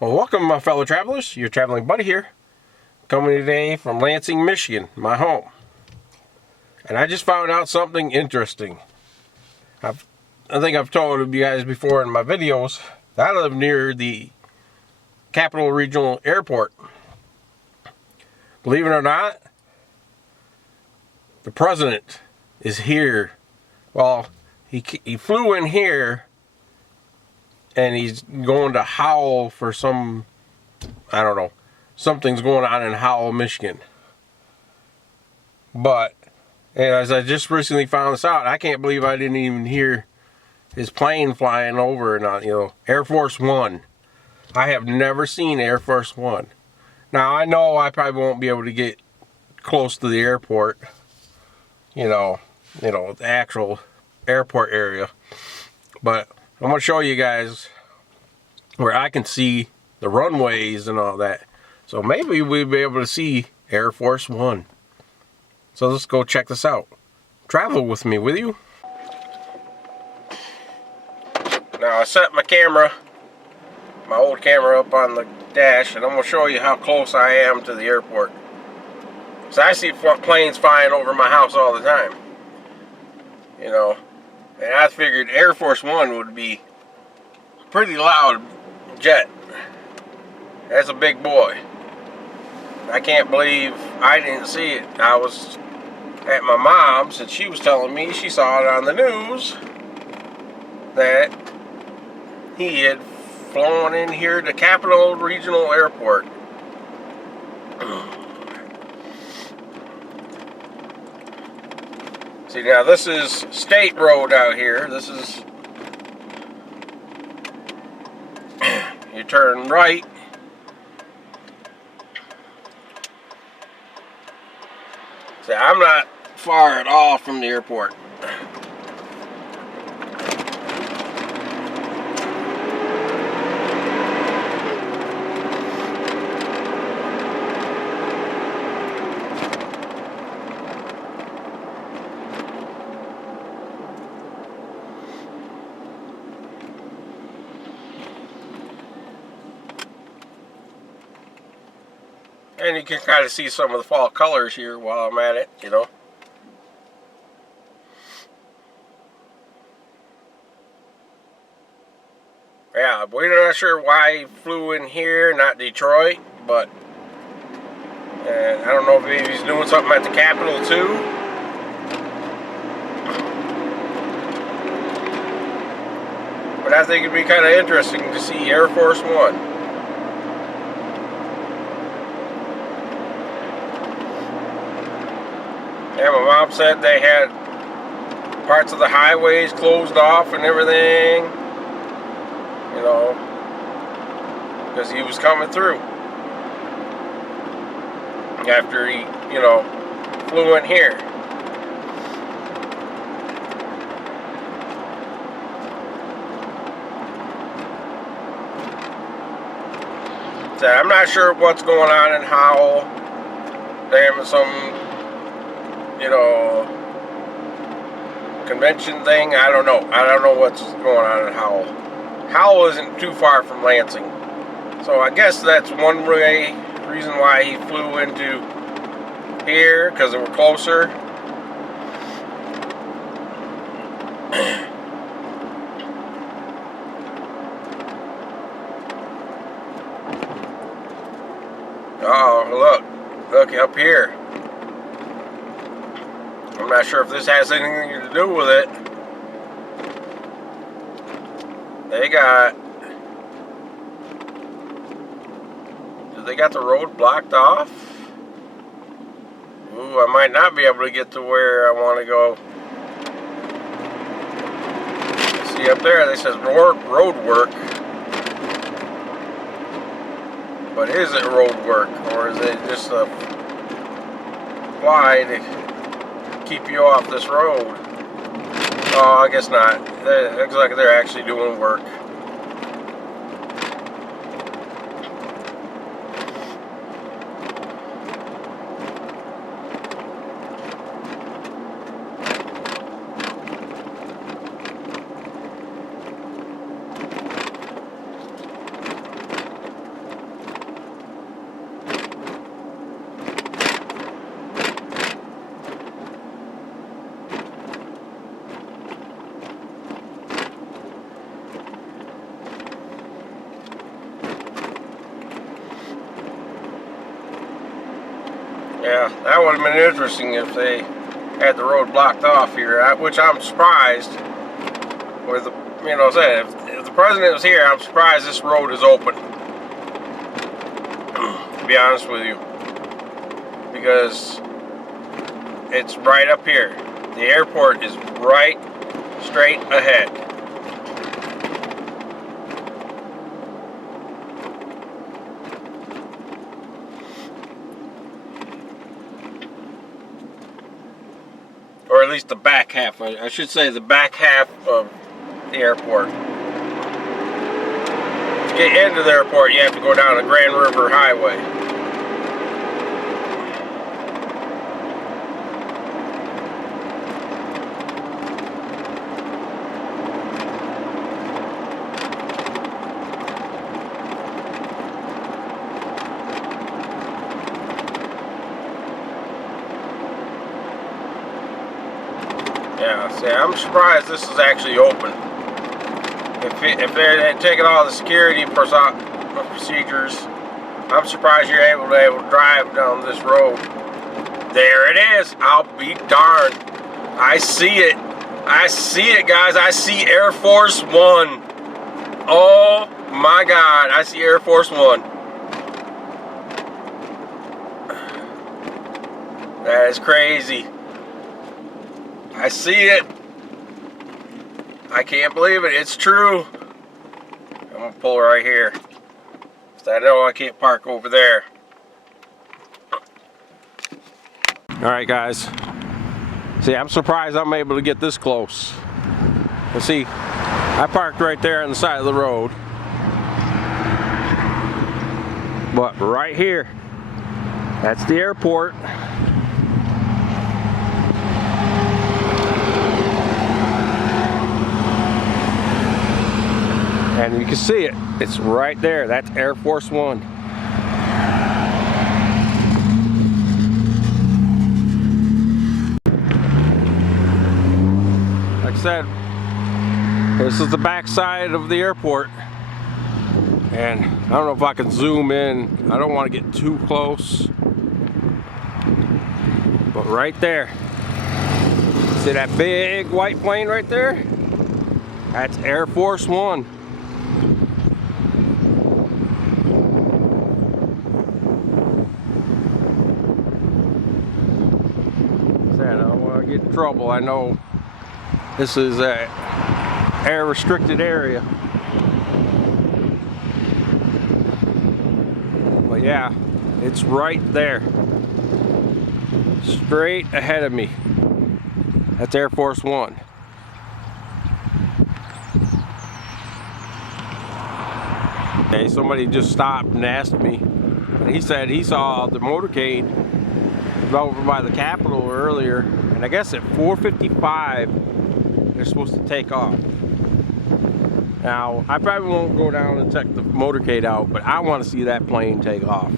Well, welcome, my fellow travelers. Your traveling buddy here, coming today from Lansing, Michigan, my home. And I just found out something interesting. I think I've told you guys before in my videos that I live near the Capital Regional Airport. Believe it or not, the president is here. Well, he flew in here, and he's going to Howell for some, I don't know, something's going on in Howell, Michigan. But as I just recently found this out, I can't believe I didn't even hear his plane flying over. And Air Force One. I have never seen Air Force One. Now I know I probably won't be able to get close to the airport. The actual airport area. But I'm going to show you guys where I can see the runways and all that. So maybe we'll be able to see Air Force One. So let's go check this out. Travel with me, will you? Now I set my camera, my old camera, up on the dash, and I'm going to show you how close I am to the airport. So I see planes flying over my house all the time. And I figured Air Force One would be a pretty loud jet. That's a big boy. I can't believe I didn't see it. I was at my mom's and she was telling me she saw it on the news that he had flown in here to Capital Regional Airport. See, now this is State Road out here. This is, you turn right. See, I'm not far at all from the airport. And you can kind of see some of the fall colors here while I'm at it, Yeah, we're not sure why he flew in here, not Detroit, but I don't know if maybe he's doing something at the Capitol too. But I think it'd be kind of interesting to see Air Force One. Yeah, my mom said they had parts of the highways closed off and everything, because he was coming through after he, flew in here. So I'm not sure what's going on in Howell. They have some convention thing. I don't know. I don't know what's going on in Howell. Howell isn't too far from Lansing. So I guess that's one reason why he flew into here, because they were closer. Oh, look up here. I'm not sure if this has anything to do with it. They got the road blocked off? Ooh, I might not be able to get to where I want to go. See up there, they says road work. But is it road work, or is it just a fly to keep you off this road? Oh, I guess not. It looks like they're actually doing work. Yeah, that would have been interesting if they had the road blocked off here, which I'm surprised. With the, you know, saying if the president was here, I'm surprised this road is open. To be honest with you, because it's right up here. The airport is right straight ahead. Or at least the back half. I should say the back half of the airport. To get into the airport, you have to go down the Grand River Highway. Yeah, see, I'm surprised this is actually open. If they're taking all the security procedures, I'm surprised you're able to drive down this road. There it is. I'll be darned. I see it. I see it, guys. I see Air Force One. Oh my God, I see Air Force One. That is crazy. I see it. I can't believe it. It's true. I'm gonna pull right here, because I know I can't park over there. Alright guys, see, I'm surprised I'm able to get this close. But see, I parked right there on the side of the road, but right here, that's the airport. And you can see it, it's right there. That's Air Force One. Like I said, this is the back side of the airport. And I don't know if I can zoom in. I don't want to get too close. But right there, see that big white plane right there? That's Air Force One. I don't want to get in trouble. I know this is a air restricted area, but yeah, it's right there, straight ahead of me. That's Air Force One. Okay, somebody just stopped and asked me, and he said he saw the motorcade over by the Capitol earlier, and I guess at 4:55 they're supposed to take off. Now I probably won't go down and check the motorcade out, but I want to see that plane take off.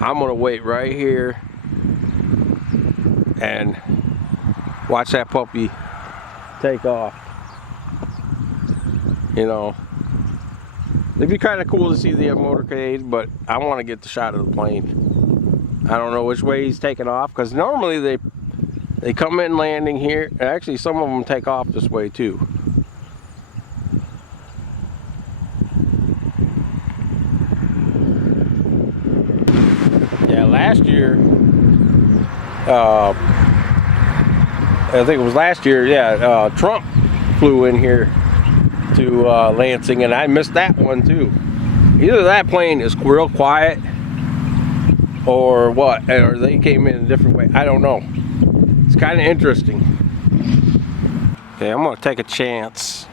I'm gonna wait right here and watch that puppy take off. You know, it'd be kind of cool to see the motorcade, but I want to get the shot of the plane. I don't know which way he's taking off, because normally they come in landing here. Actually, some of them take off this way too. Yeah, last year, I think it was last year, yeah, Trump flew in here to Lansing, and I missed that one too. Either that plane is real quiet, or what, or they came in a different way. I don't know. It's kind of interesting. Okay, I'm gonna take a chance.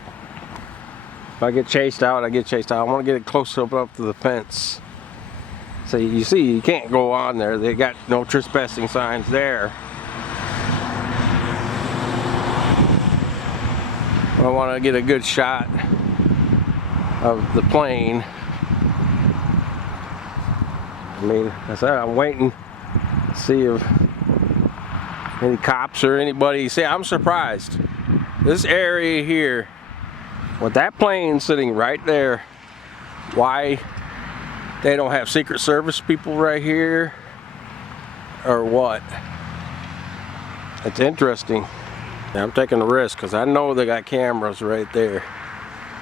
If I get chased out, I get chased out. I want to get it close up to the fence. So you see, you can't go on there. They got no trespassing signs there. I want to get a good shot of the plane. I mean, I said I'm waiting to see if any cops or anybody. See, I'm surprised. This area here, with that plane sitting right there, why they don't have Secret Service people right here? or what. It's interesting. I'm taking a risk because I know they got cameras right there.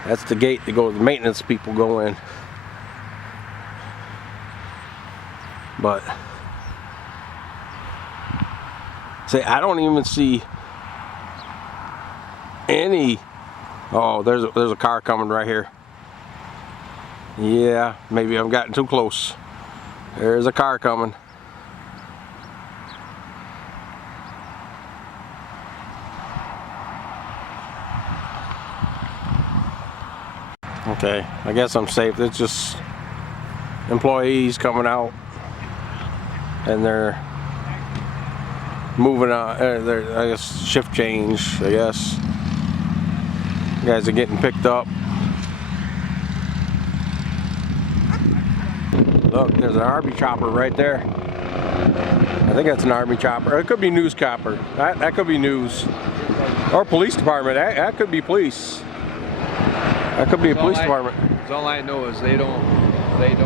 That's the gate that goes, the maintenance people go in. But see, I don't even see any. Oh, there's a car coming right here. Yeah, maybe I've gotten too close. There's a car coming. Okay, I guess I'm safe. It's just employees coming out, and they're moving on. They're, I guess, shift change. I guess you guys are getting picked up. Look, there's an army chopper right there. I think that's an army chopper. It could be news chopper. That could be news, or police department. That could be police. That could be a police department. All I know is they don't take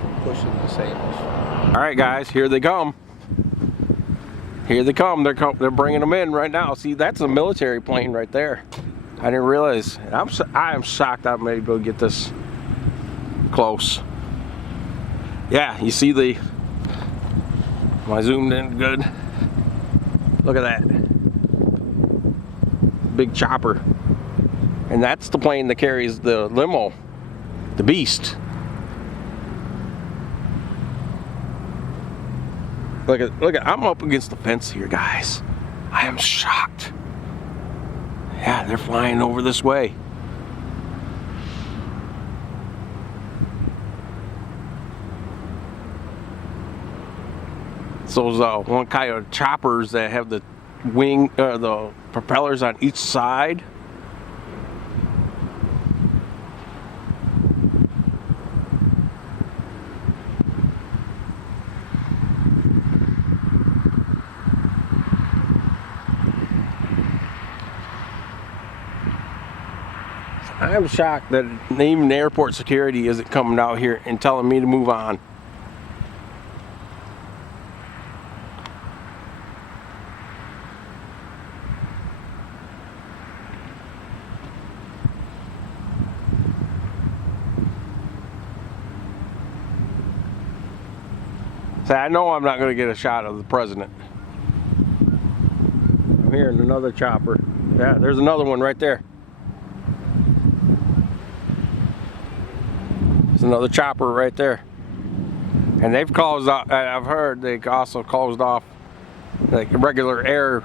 them pushing the same. All right, guys, here they come. Here they come. They're bringing them in right now. See, that's a military plane right there. I didn't realize. I am shocked I'm able to get this close. Yeah, you see the. Am I zoomed in good? Look at that. Big chopper. And that's the plane that carries the limo, the Beast. Look at, I'm up against the fence here, guys. I am shocked. Yeah, they're flying over this way. So those one kind of choppers that have the wing, the propellers on each side. I am shocked that even airport security isn't coming out here and telling me to move on. See, I know I'm not going to get a shot of the president. I'm hearing another chopper. Yeah, there's another one right there. There's another chopper right there. And they've closed off, I've heard they also closed off like regular air,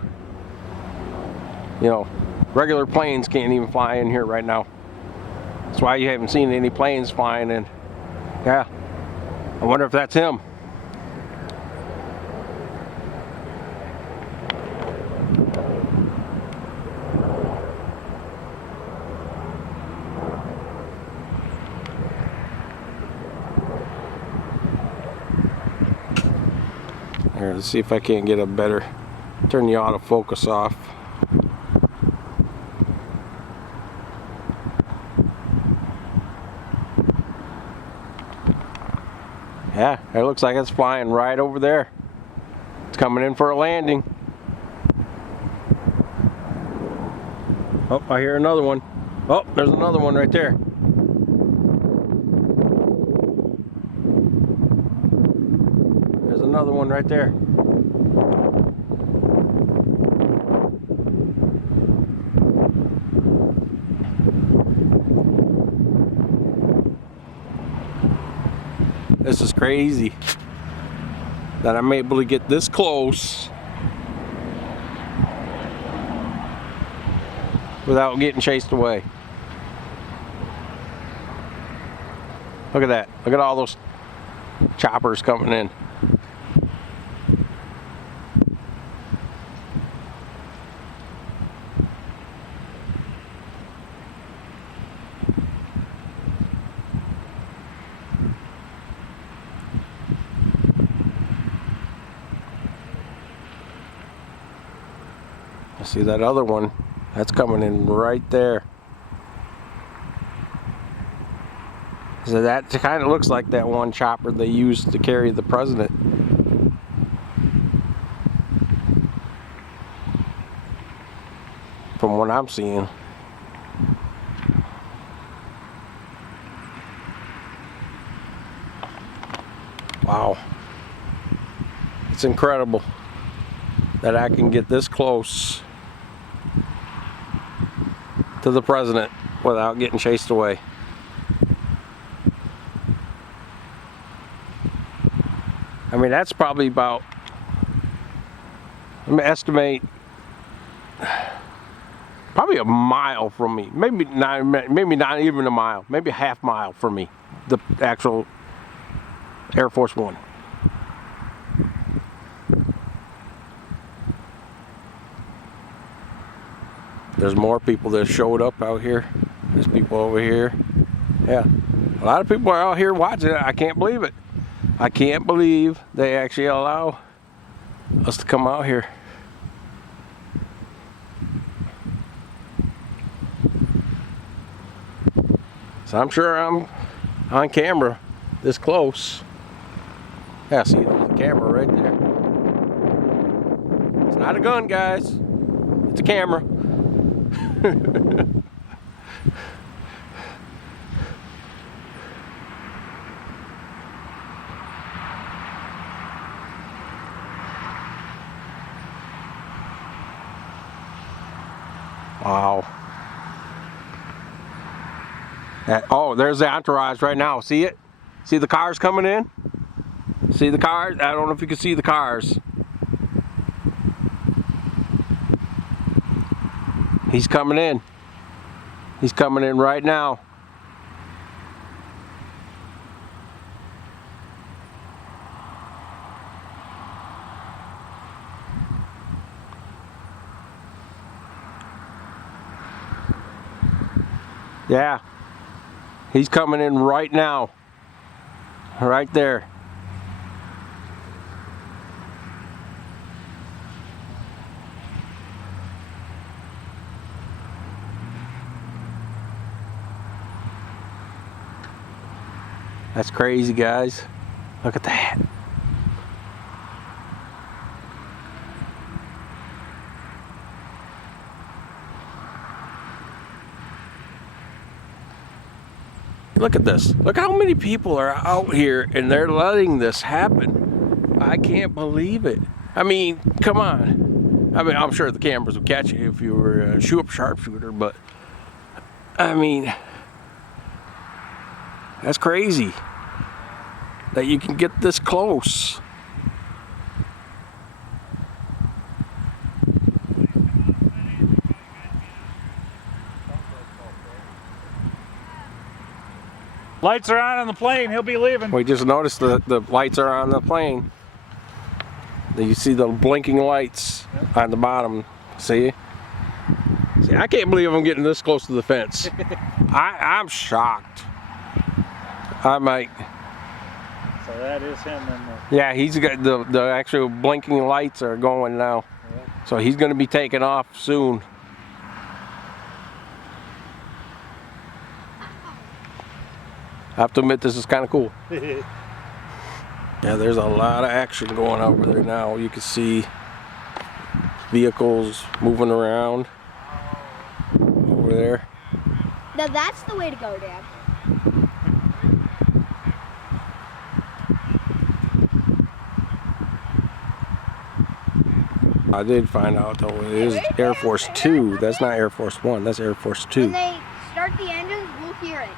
you know, regular planes can't even fly in here right now. That's why you haven't seen any planes flying in. Yeah, I wonder if that's him. Here, let's see if I can't get a better, turn the autofocus off. Yeah, it looks like it's flying right over there. It's coming in for a landing. Oh, I hear another one. Oh, there's another one right there. There's another one right there. This is crazy that I'm able to get this close without getting chased away. Look at that. Look at all those choppers coming in. See that other one? That's coming in right there. So that kind of looks like that one chopper they used to carry the president. From what I'm seeing. Wow. It's incredible that I can get this close to the president without getting chased away. I mean, that's probably about, I'm gonna estimate, probably a mile from me. Maybe not even a mile. Maybe a half mile from me. The actual Air Force One. There's more people that showed up out here. There's people over here. Yeah, a lot of people are out here watching it. I can't believe it. I can't believe they actually allow us to come out here. So I'm sure I'm on camera this close. Yeah, see the camera right there. It's not a gun, guys. It's a camera. Wow. Oh, there's the entourage right now. See it? See the cars coming in? See the cars? I don't know if you can see the cars. He's coming in. He's coming in right now. Yeah. He's coming in right now. Right there. That's crazy, guys. Look at that. Look at this. Look how many people are out here and they're letting this happen. I can't believe it. I mean, come on. I mean, I'm sure the cameras would catch you if you were a sharpshooter, but I mean, that's crazy that you can get this close. Lights are on the plane. He'll be leaving. We just noticed that the lights are on the plane. You see the blinking lights on the bottom. See? See, I can't believe I'm getting this close to the fence. I'm shocked. I might. So that is him. Yeah, he's got the actual blinking lights are going now. Yeah. So he's going to be taking off soon. I have to admit, this is kind of cool. Yeah, there's a lot of action going over there now. You can see vehicles moving around over there. Now that's the way to go, Dad. I did find out though, it is Air Force 2. That's not Air Force 1, that's Air Force 2. When they start the engines, we'll hear it.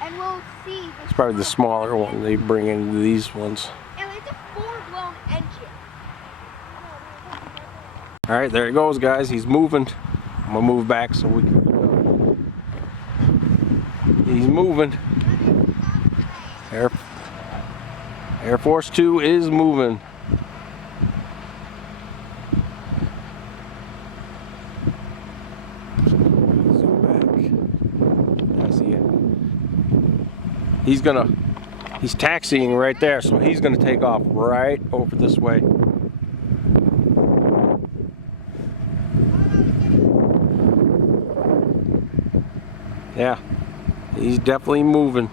And we'll see. It's probably the smaller one they bring in these ones. And it's a full-blown engine. Alright, there it goes, guys. He's moving. I'm gonna move back so we can go. He's moving. Air Force 2 is moving. He's taxiing right there, so he's gonna take off right over this way. Yeah, he's definitely moving.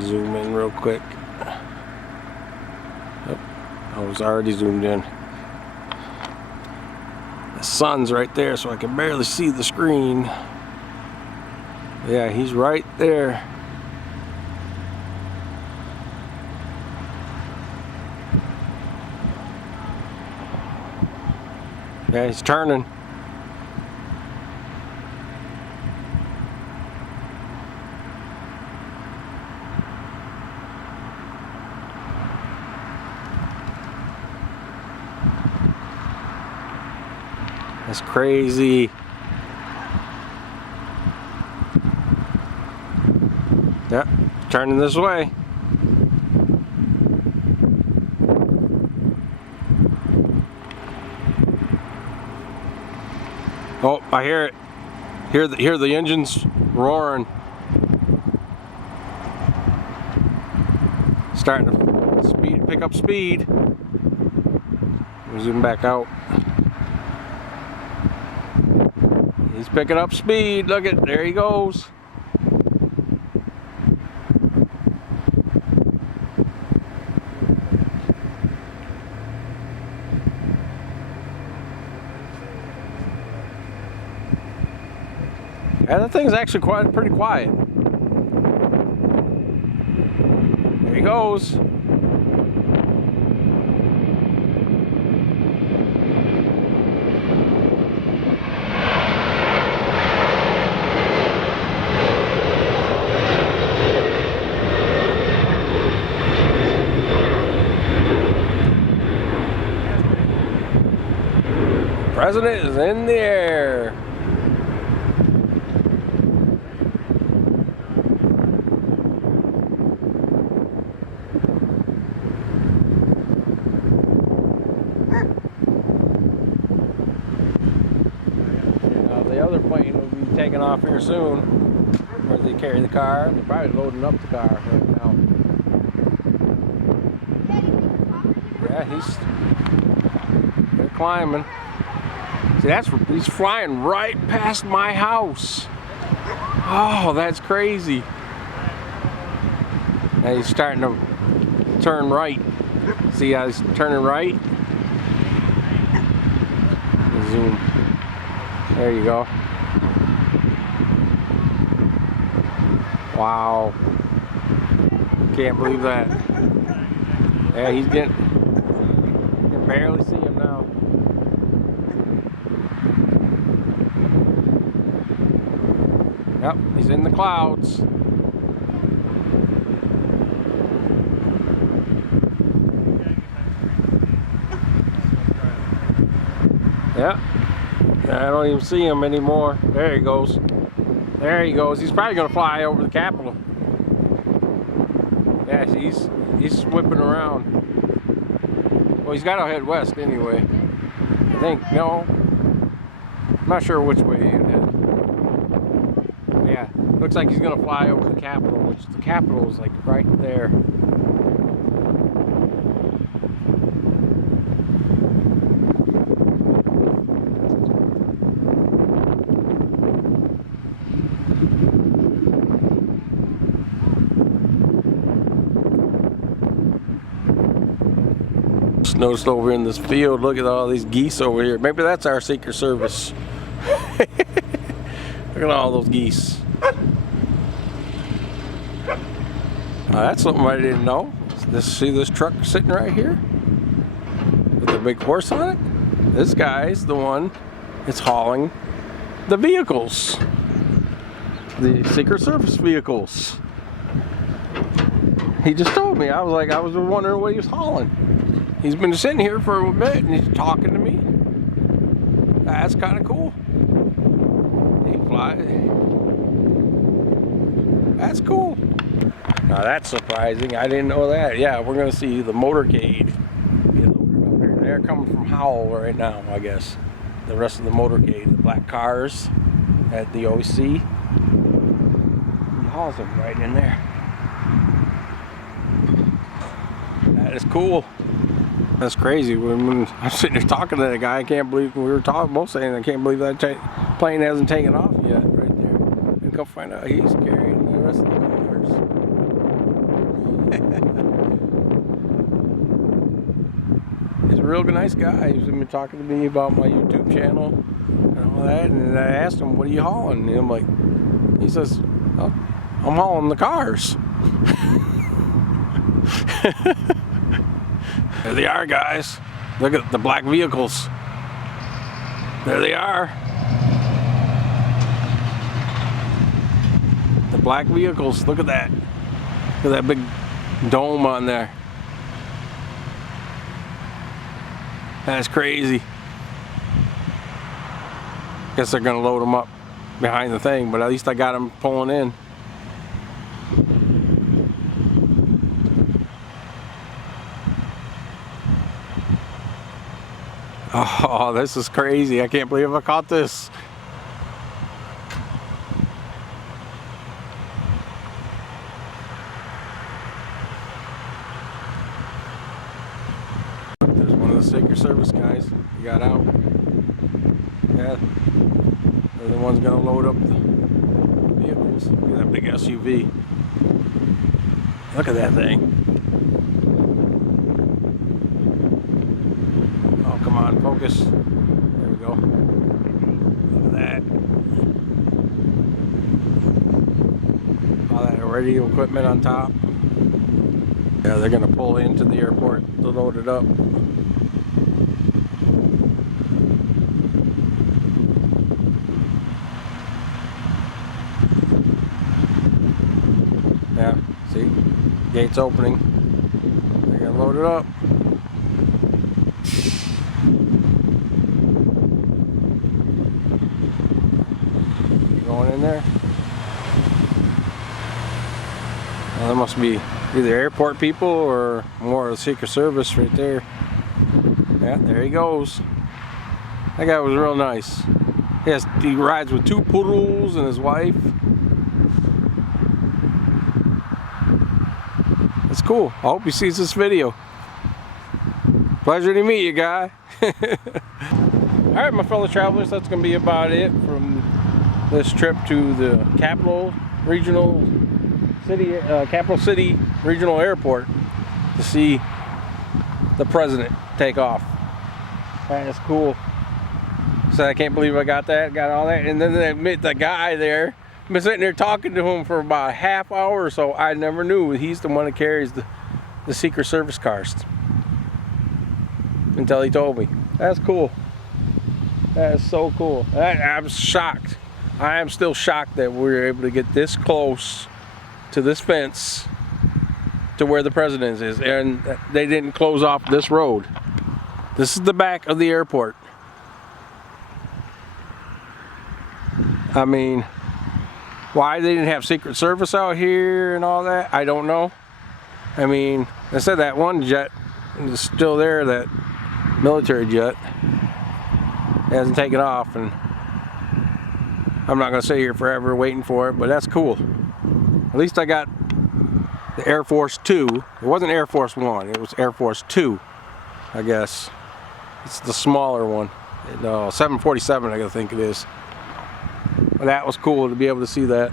Zoom in real quick. Yep, I was already zoomed in. The sun's right there, so I can barely see the screen. Yeah, he's right there. Yeah, he's turning. That's crazy. Yep, turning this way. Oh, I hear it. Hear the engines roaring. Starting to pick up speed. We'll zoom back out. He's picking up speed. Look at, there he goes. Yeah, that thing's actually pretty quiet. There he goes. President is in the air. The other plane will be taking off here soon. Where they carry the car. They're probably loading up the car right now. Yeah, they're climbing. See, he's flying right past my house. Oh, that's crazy. Now he's starting to turn right. See how he's turning right? Zoom. There you go. Wow. Can't believe that. Yeah, you can barely see him now. Yep, he's in the clouds. Yep. I don't even see him anymore. There he goes. There he goes. He's probably going to fly over the Capitol. Yeah, he's whipping around. Well, he's got to head west anyway. I think. No. I'm not sure which way he'd head. Yeah, looks like he's going to fly over the Capitol, which the Capitol is like right there. Noticed over in this field, look at all these geese over here. Maybe that's our Secret Service. Look at all those geese. That's something I didn't know. See this truck sitting right here with the big horse on it? This guy's the one that's hauling the vehicles, the Secret Service vehicles. He just told me. I was wondering what he was hauling. He's been sitting here for a bit and he's talking to me. That's kind of cool. He flies. That's cool. Now that's surprising. I didn't know that. Yeah, we're gonna see the motorcade get loaded up here. They're coming from Howell right now, I guess. The rest of the motorcade, the black cars that you always see. He hauls them right in there. That is cool. That's crazy. When I'm sitting there talking to that guy, I can't believe we were both saying I can't believe that plane hasn't taken off yet, right there. And come find out he's carrying the rest of the cars. He's a real nice guy. He's been talking to me about my YouTube channel and all that. And I asked him, "What are you hauling?" And I'm like, he says, "Oh, I'm hauling the cars." There they are, guys. Look at the black vehicles. There they are. The black vehicles. Look at that. Look at that big dome on there. That's crazy. Guess they're gonna load them up behind the thing, but at least I got them pulling in. Oh, this is crazy. I can't believe I caught this. There's one of the Secret Service guys. He got out. Yeah. They're the ones gonna load up the vehicles. Look at that big SUV. Look at that thing. Oh, come on, focus. There we go. Look at that. All that radio equipment on top. Yeah, they're gonna pull into the airport to load it up. Yeah, see? Gates opening. They're gonna load it up. Going in there. Well, that must be either airport people or more of the Secret Service right there. Yeah, there he goes. That guy was real nice. He rides with 2 poodles and his wife. It's cool. I hope he sees this video. Pleasure to meet you, guy. Alright, my fellow travelers, that's going to be about it from this trip to the Capital City Regional Airport to see the president take off. That is cool. So I can't believe I got all that. And then they met the guy there. I've been sitting there talking to him for about a half hour or so. I never knew he's the one that carries the Secret Service cars. Until he told me. That's cool. That is so cool. I'm shocked. I am still shocked that we were able to get this close to this fence to where the president is, and they didn't close off this road. This is the back of the airport. I mean, why they didn't have Secret Service out here and all that, I don't know. I mean, I said that one jet is still there, that military jet. It hasn't taken off, and I'm not going to sit here forever waiting for it, but that's cool. At least I got the Air Force 2. It wasn't Air Force 1, it was Air Force 2, I guess. It's the smaller one. 747, I think it is. But that was cool to be able to see that.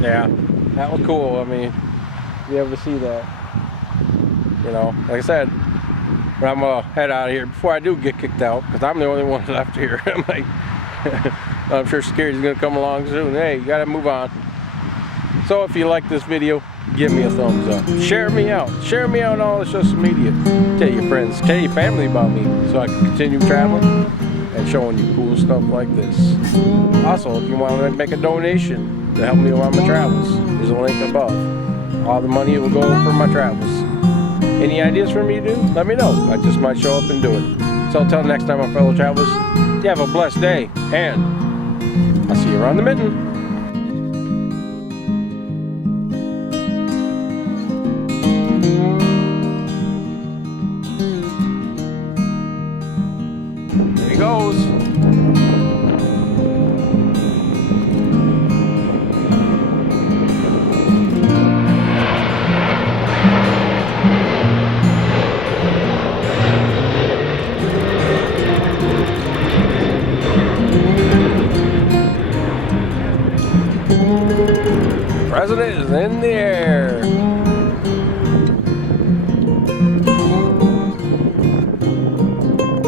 Yeah, that was cool. I mean, to be able to see that. You know, like I said, but I'm gonna head out of here before I do get kicked out, because I'm the only one left here. I'm like, I'm sure security's gonna come along soon. Hey, you gotta move on. So if you like this video, give me a thumbs up. Share me out. Share me out on all the social media. Tell your friends, tell your family about me, so I can continue traveling and showing you cool stuff like this. Also, if you want to make a donation to help me on my travels, there's a link above. All the money will go for my travels. Any ideas for me to do? Let me know. I just might show up and do it. So until next time, my fellow travelers, you have a blessed day, and I'll see you around the mitten. There he goes. President is in the air.